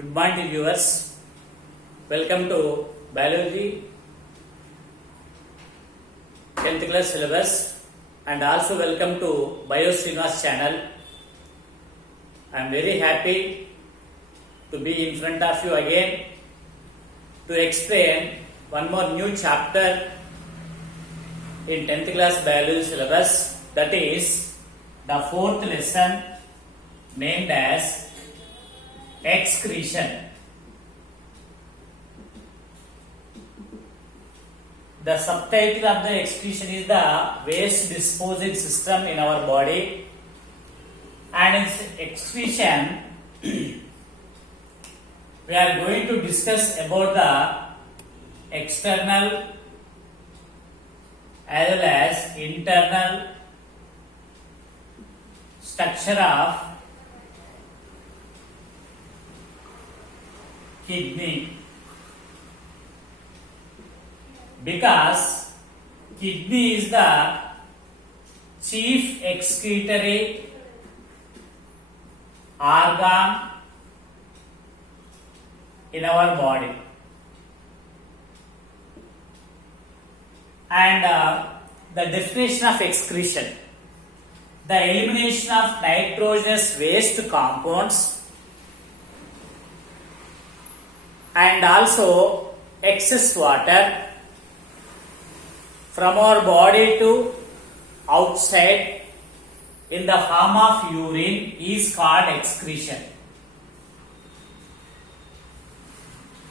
Good morning viewers. Welcome to Biology 10th class syllabus and also welcome to Srinivas channel. I am very happy to be in front of you again to explain one more new chapter in 10th class biology syllabus, that is the fourth lesson named as excretion. The subtitle of the excretion is the waste disposing system in our body, and in excretion we are going to discuss about the external as well as internal structure of kidney, because kidney is the chief excretory organ in our body, and the definition of excretion: the elimination of nitrogenous waste compounds and also excess water from our body to outside in the form of urine is called excretion.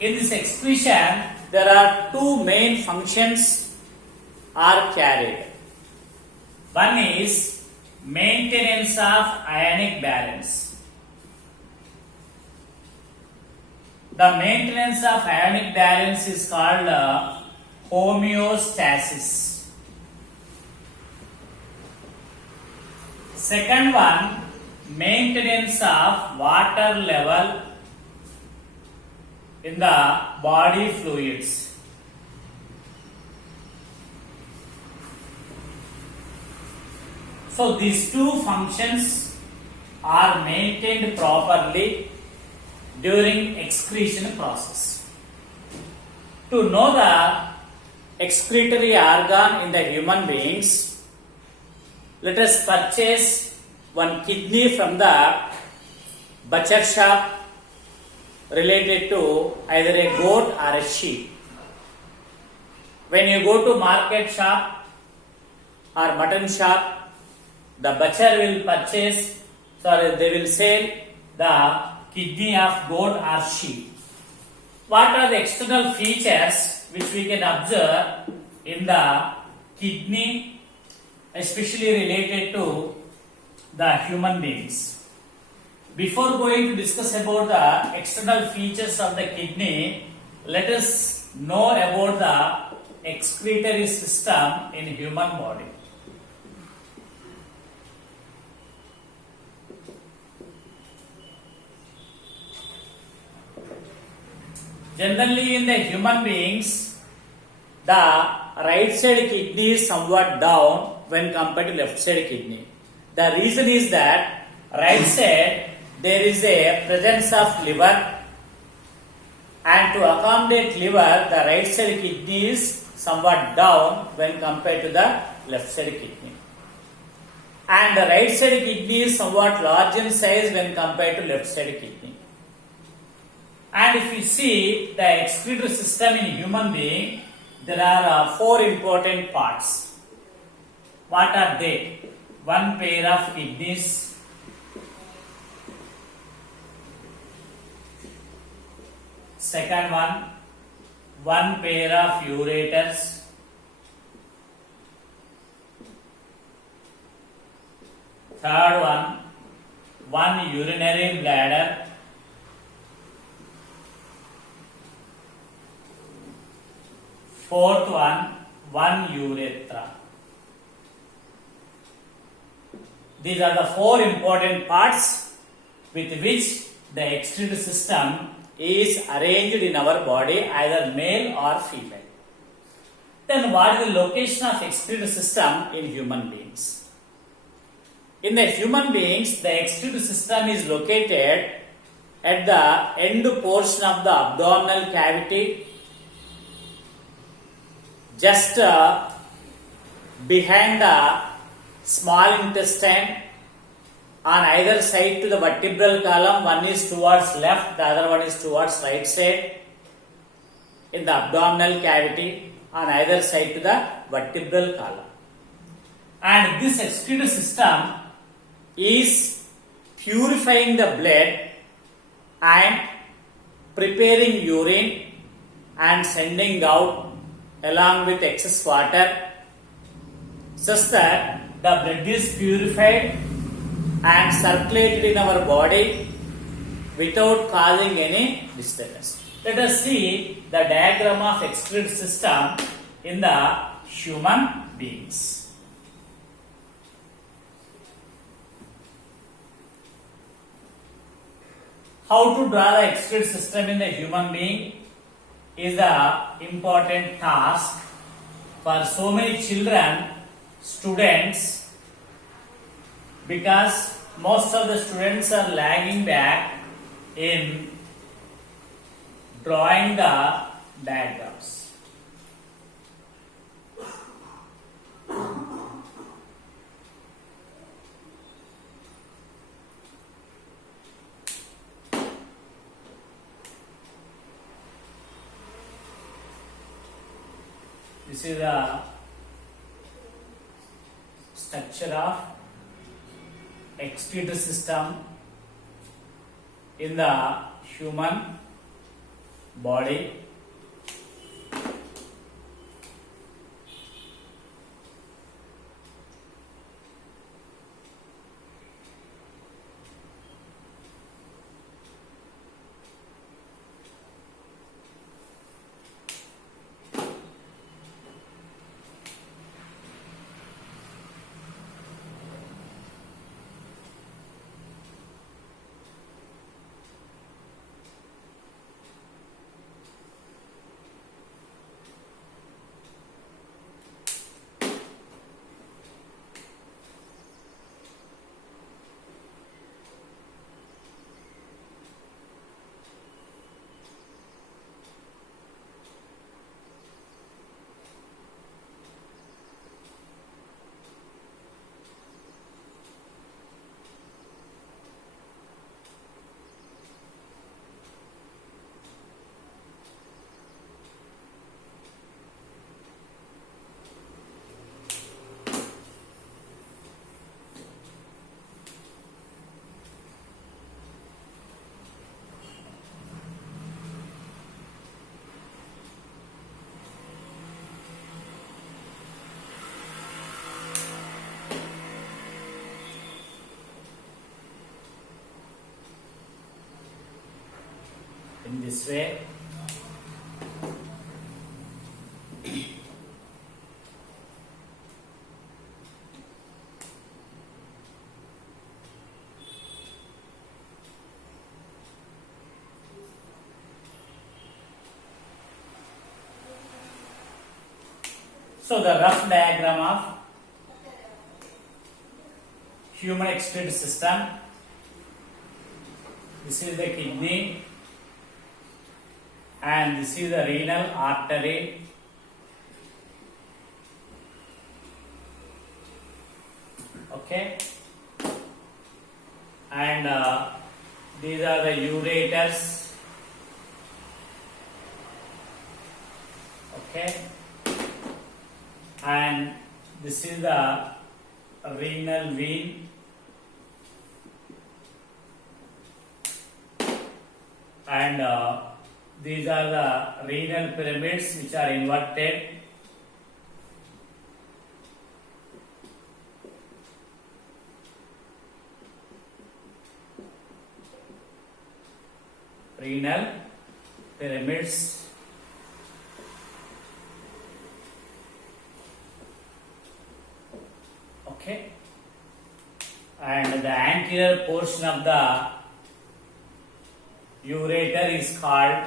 In this excretion, there are two main functions are carried. One is maintenance of ionic balance. The maintenance of ionic balance is called homeostasis. Second one, maintenance of water level in the body fluids. So these two functions are maintained properly during excretion process. To know the excretory organ in the human beings, let us purchase one kidney from the butcher shop related to either a goat or a sheep. When you go to market shop or mutton shop, the butcher will they will sell the kidney of goat or sheep. What are the external features which we can observe in the kidney, especially related to the human beings? Before going to discuss about the external features of the kidney, let us know about the excretory system in human body. Generally in the human beings, the right side kidney is somewhat down when compared to left side kidney. The reason is that right side there is a presence of liver, and to accommodate liver, the right side kidney is somewhat down when compared to the left side kidney. And the right side kidney is somewhat large in size when compared to left side kidney. And if you see the excretory system in human being, there are four important parts. What are they? One pair of kidneys, second one pair of ureters, third one urinary bladder, fourth one urethra. These are the four important parts with which the excretory system is arranged in our body, either male or female. Then what is the location of excretory system in human beings? In the human beings, the excretory system is located at the end portion of the abdominal cavity, just behind the small intestine, on either side to the vertebral column. One is towards left, the other one is towards right side. In the abdominal cavity, on either side to the vertebral column. And this excretory system is purifying the blood and preparing urine and sending out along with excess water, such that the blood is purified and circulated in our body without causing any disturbance. Let us see the diagram of excretory system in the human beings. How to draw the excretory system in the human being is the important task for so many children, students, because most of the students are lagging back in drawing the diagrams. This is the structure of excretory system in the human body. In this way, so the rough diagram of human excretory system. This is the kidney and this is the renal artery. Okay, and these are the ureters. Okay, and this is the renal vein. And these are the renal pyramids which are inverted. Renal pyramids. Okay, and the anterior portion of the ureter is called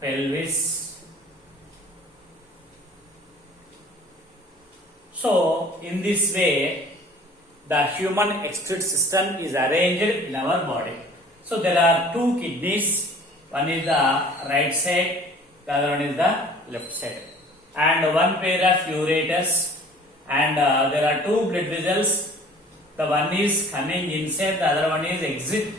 pelvis. So, in this way, the human excretory system is arranged in our body. So there are two kidneys. One is the right side, the other one is the left side, and one pair of ureters, and there are two blood vessels. The one is coming inside, the other one is exit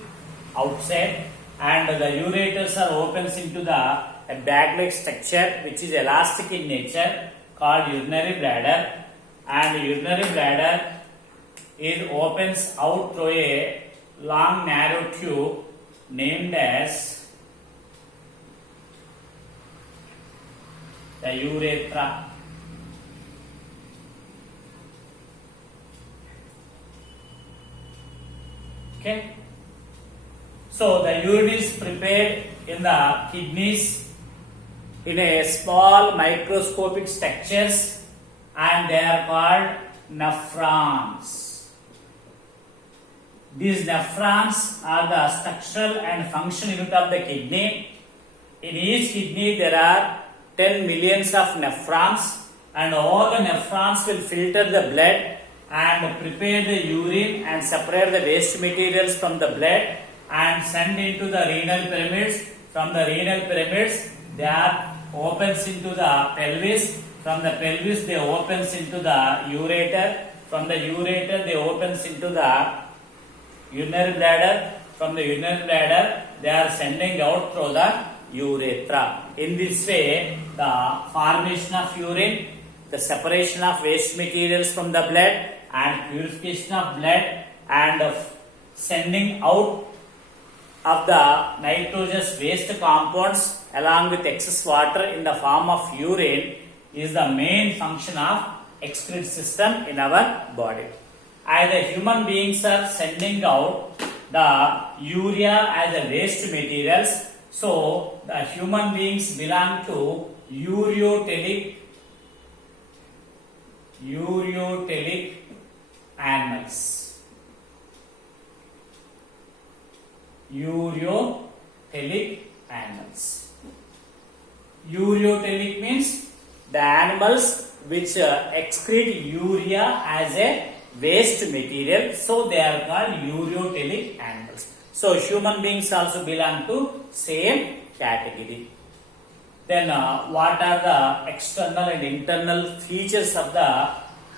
outside, and the ureters are opens into the a bag-like structure which is elastic in nature called urinary bladder, and urinary bladder is opens out through a long narrow tube named as the urethra. Okay. So the urine is prepared in the kidneys in a small microscopic structures, and they are called nephrons. These nephrons are the structural and functional unit of the kidney. In each kidney there are 10 millions of nephrons, and all the nephrons will filter the blood and prepare the urine and separate the waste materials from the blood and send into the renal pyramids. From the renal pyramids they are opens into the pelvis. From the pelvis they opens into the ureter. From the ureter they opens into the urinary bladder. From the urinary bladder they are sending out through the urethra. In this way, the formation of urine, the separation of waste materials from the blood, and purification of blood, and sending out of the nitrogenous waste compounds along with excess water in the form of urine is the main function of excretory system in our body. As the human beings are sending out the urea as a waste materials, so the human beings belong to ureotelic animals. Ureotelic animals. Ureotelic means the animals which excrete urea as a waste material, so they are called ureotelic animals. So human beings also belong to same category. Then what are the external and internal features of the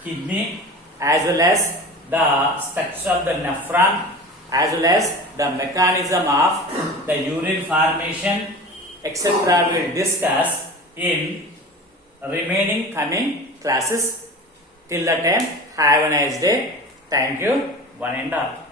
kidney, as well as the structure of the nephron, as well as the mechanism of the urine formation, etc. we will discuss in remaining coming classes. Till the time, have a nice day. Thank you, one and all.